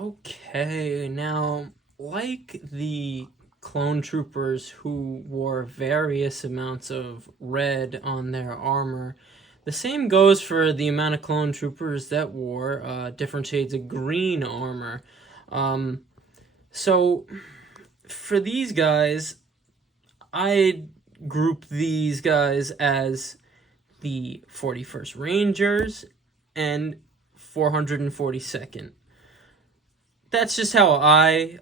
Okay, now, like the clone troopers who wore various amounts of red on their armor, the same goes for the amount of clone troopers that wore different shades of green armor. Um, so, for these guys, I group these guys as the 41st Rangers and 442nd. That's just how I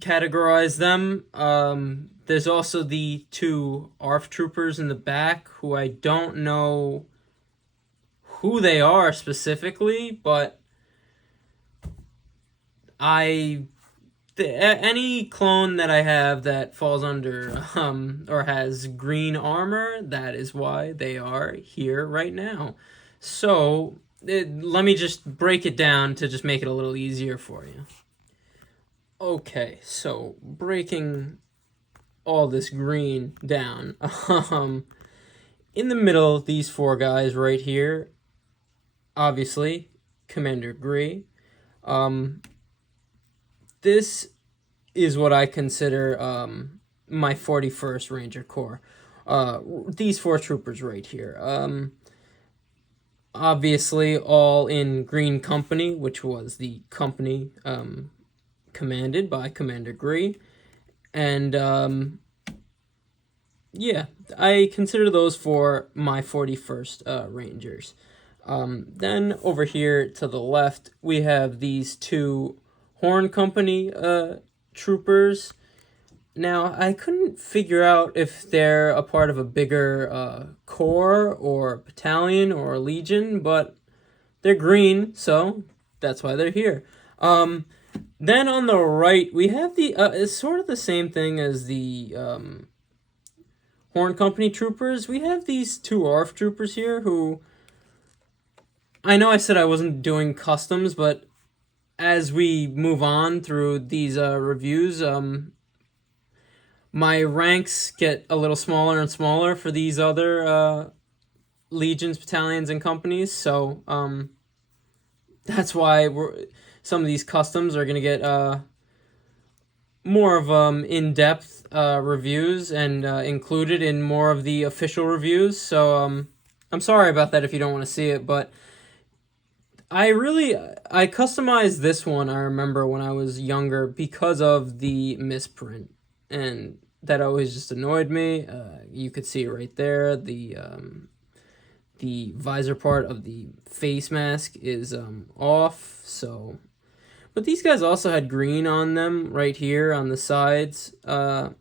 categorize them. There's also the two ARF troopers in the back who I don't know who they are specifically, but any clone that I have that falls under or has green armor, that is why they are here right now. So let me just break it down to just make it a little easier for you. Okay, so breaking all this green down. In the middle, these four guys right here, obviously, Commander Gree. This is what I consider my 41st Ranger Corps. These four troopers right here. Obviously, all in Green Company, which was the company commanded by Commander Gree. And yeah, I consider those for my 41st Rangers. Then over here to the left, we have these two Horn Company troopers. Now, I couldn't figure out if they're a part of a bigger corps or battalion or legion, but they're green, so that's why they're here. Then on the right, we have it's sort of the same thing as the Horn Company troopers. We have these two ARF troopers here who, I know I said I wasn't doing customs, but as we move on through these reviews, my ranks get a little smaller and smaller for these other legions, battalions, and companies. So that's why some of these customs are going to get more of in-depth reviews and included in more of the official reviews. So I'm sorry about that if you don't want to see it, but I customized this one, I remember, when I was younger because of the misprint, and that always just annoyed me. You could see it right there. The visor part of the face mask is off, so... But these guys also had green on them right here on the sides. And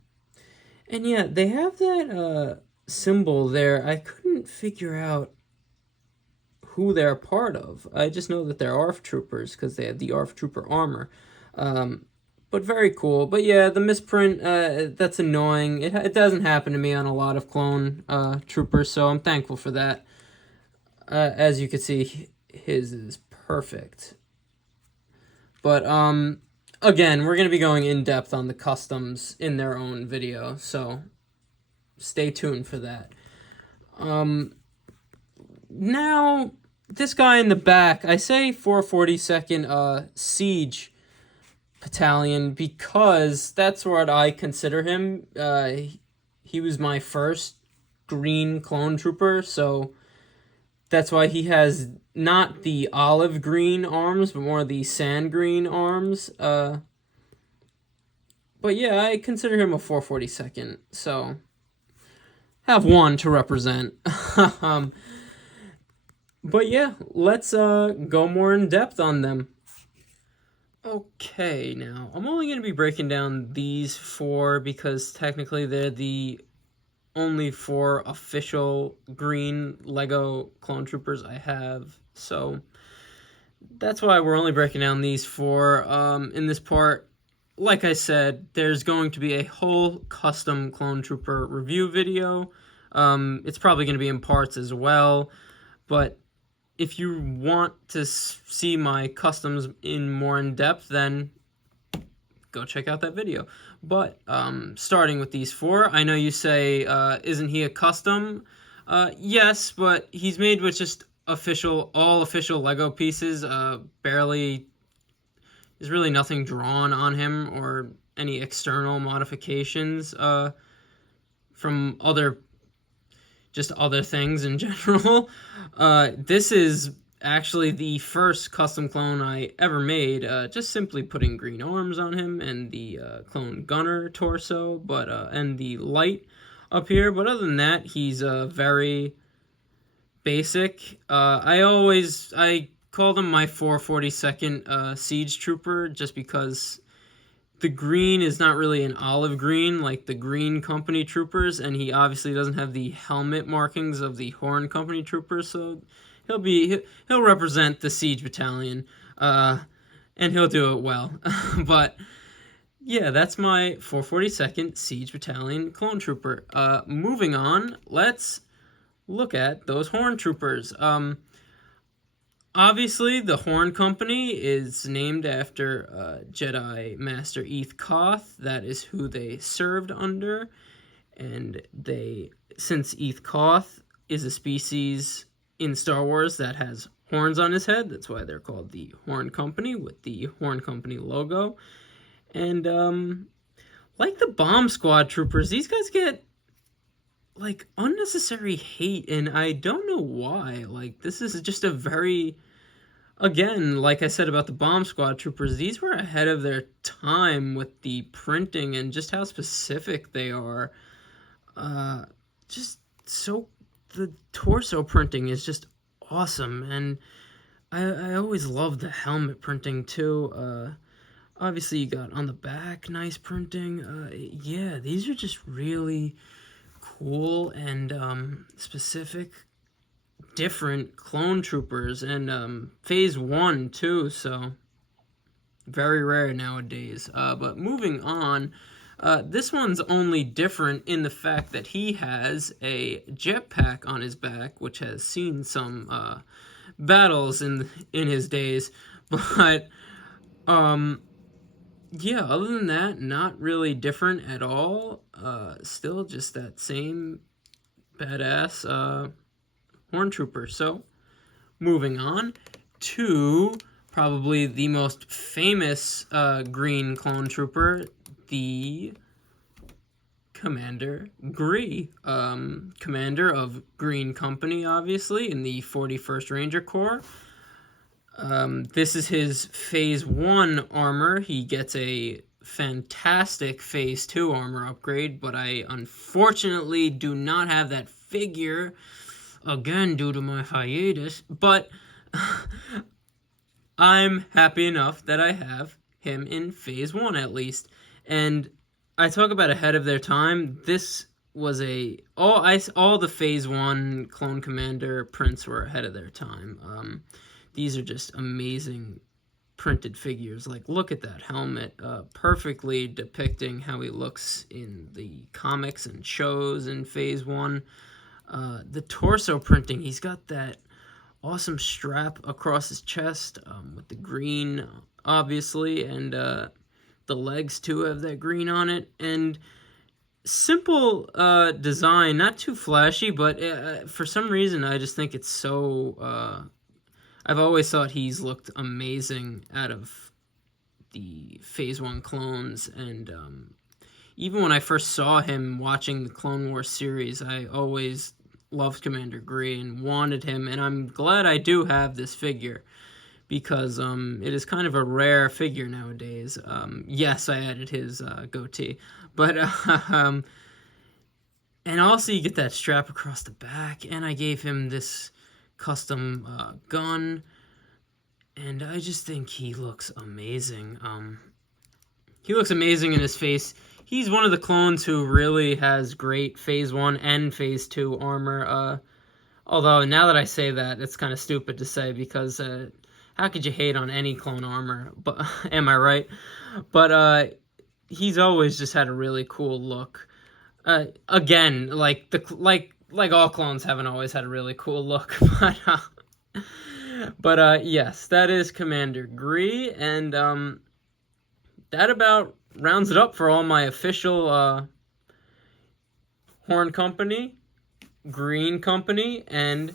yeah, they have that symbol there. I couldn't figure out who they're a part of. I just know that they're ARF troopers because they have the ARF trooper armor. But very cool. But yeah, the misprint, that's annoying. It doesn't happen to me on a lot of clone troopers, so I'm thankful for that. As you can see, his is perfect. But again, we're going to be going in depth on the customs in their own video, so stay tuned for that. Now, this guy in the back, I say 442nd Siege Battalion because that's what I consider him. He was my first green clone trooper, so that's why he has not the olive green arms, but more the sand green arms. But yeah, I consider him a 442nd, so have one to represent. But yeah, let's go more in depth on them. Okay, now, I'm only going to be breaking down these four because technically they're the only four official green Lego clone troopers I have. So that's why we're only breaking down these four in this part. Like I said, there's going to be a whole custom clone trooper review video. It's probably going to be in parts as well, but if you want to see my customs in more in depth, then go check out that video. But starting with these four, I know you say, isn't he a custom? Yes, but he's made with just all official Lego pieces, barely there's really nothing drawn on him or any external modifications from other things in general. This is actually the first custom clone I ever made, just simply putting green arms on him and the clone gunner torso, and the light up here. But other than that, he's very basic. I called him my 442nd siege trooper just because the green is not really an olive green like the Green Company troopers, and he obviously doesn't have the helmet markings of the Horn Company troopers, so he'll represent the siege battalion, and he'll do it well. But yeah, that's my 442nd siege battalion clone trooper. Moving on, let's look at those Horn troopers. Obviously, the Horn Company is named after Jedi Master Eth Koth. That is who they served under. And since Eth Koth is a species in Star Wars that has horns on his head, that's why they're called the Horn Company, with the Horn Company logo. And like the Bomb Squad troopers, these guys get like unnecessary hate, and I don't know why. Like, this is just a very, again, like I said about the Bomb Squad troopers, these were ahead of their time with the printing and just how specific they are. The torso printing is just awesome, and I always loved the helmet printing too. Obviously you got on the back nice printing. Yeah, these are just really cool and specific, different clone troopers, and phase 1 too, so very rare nowadays. But moving on, this one's only different in the fact that he has a jetpack on his back, which has seen some battles in his days. But yeah, other than that, not really different at all. Still just that same badass Horn trooper. So, moving on to probably the most famous green clone trooper, the Commander Gree, commander of Green Company, obviously, in the 41st Ranger Corps. This is his Phase 1 armor. He gets a fantastic Phase 2 armor upgrade, but I unfortunately do not have that figure, again due to my hiatus, but I'm happy enough that I have him in Phase 1 at least. And I talk about ahead of their time. This was all the Phase 1 Clone Commander prints were ahead of their time. These are just amazing printed figures. Like, look at that helmet, perfectly depicting how he looks in the comics and shows in Phase 1. The torso printing, he's got that awesome strap across his chest with the green, obviously, and the legs too have that green on it. And simple design, not too flashy, but for some reason I just think it's so I've always thought he's looked amazing out of the Phase 1 clones, and even when I first saw him watching the Clone Wars series, I always loved Commander Gree and wanted him, and I'm glad I do have this figure, because it is kind of a rare figure nowadays. Yes, I added his goatee, but and also you get that strap across the back, and I gave him this custom gun, and I just think he looks amazing. He looks amazing in his face. He's one of the clones who really has great Phase 1 and Phase 2 armor. Although, now that I say that, it's kind of stupid to say, because how could you hate on any clone armor? But am I right? But he's always just had a really cool look. Again, like all clones haven't always had a really cool look, but yes, that is Commander Gree, and that about rounds it up for all my official Horn Company, Green Company, and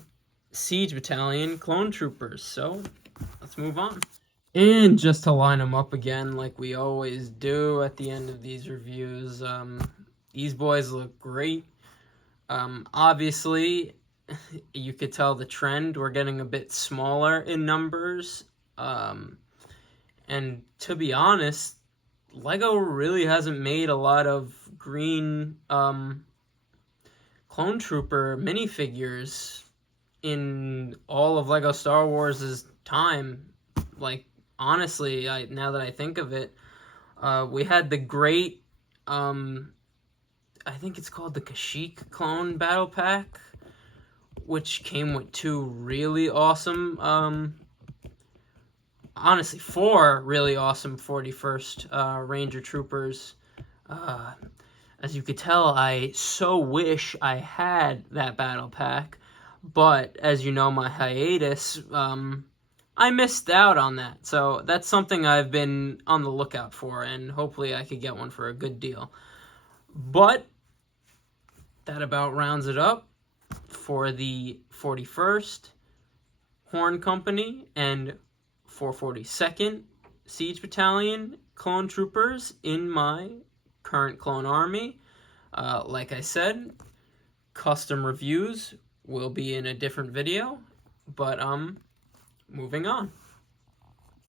Siege Battalion clone troopers. So let's move on. And just to line them up again, like we always do at the end of these reviews, these boys look great. Obviously, you could tell the trend. We're getting a bit smaller in numbers. And to be honest, Lego really hasn't made a lot of green clone trooper minifigures in all of Lego Star Wars' time. Like, honestly, now that I think of it, we had the great, I think it's called the Kashyyyk clone battle pack, which came with two really awesome, honestly, four really awesome 41st Ranger Troopers. Uh, as you could tell, I so wish I had that battle pack, but as you know, my hiatus, I missed out on that. So that's something I've been on the lookout for, and hopefully I could get one for a good deal. But that about rounds it up for the 41st Horn Company and 442nd Siege Battalion clone troopers in my current clone army. Like I said, custom reviews will be in a different video, but moving on.